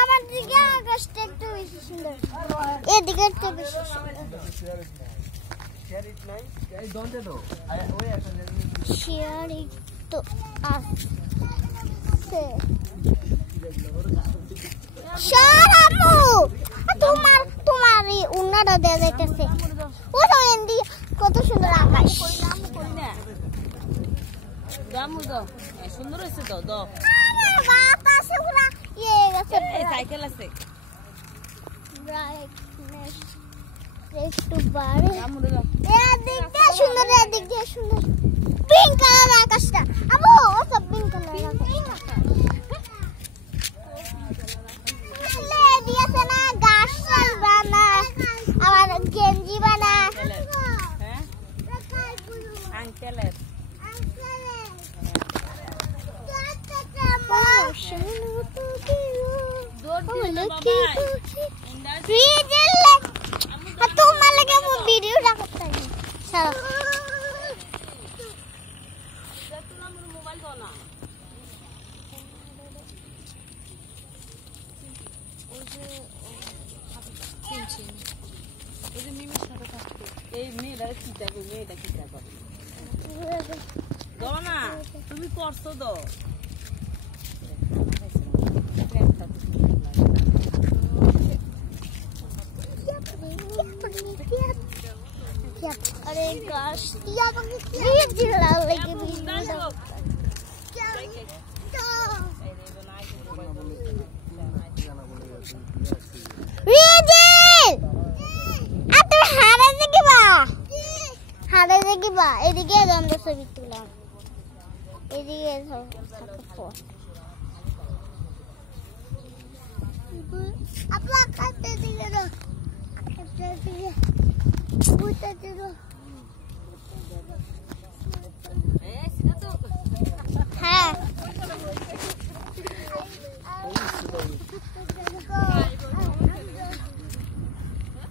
আমার দিকে আকাশটা একটু বেশি সুন্দর, এদিকে একটু বেশি সুন্দর। শেয়ারিং তো আছে। শারামু তোমার এই উন্নাটা দেয়া যাইতেছে। ওটা এন্ডি কত সুন্দর আকাশ। সুন্দর হয়েছে তো দাও। আমার বাতাসে পুরা ইয়ে গেছে। সাইকেল আছে ব্রাইটনেস একটু বাড়ে। এদিক দিয়ে সুন্দর, এদিক দিয়ে সুন্দর। পিঙ্ক কালার আকাশটা আমু, সব পিঙ্ক কালার আকাশটা। লে দিয়েছে না গাছ বানা, আবার গেঞ্জি বানা। হ্যাঁ আঙ্কেলের তোমার লাগে ভিডিও রাখতে মোবাইল দাও না। এই মেয়েটা কি দেখো, মেয়েটা কি দেখো দাও না, তুমি করছো তো। अरे gosh, या ये जिला लगे भी হারে দেখিবা এদিকে দ্বন্দ্ব ছবি তুলাম, এদিকে আপু আকাশটা দিকে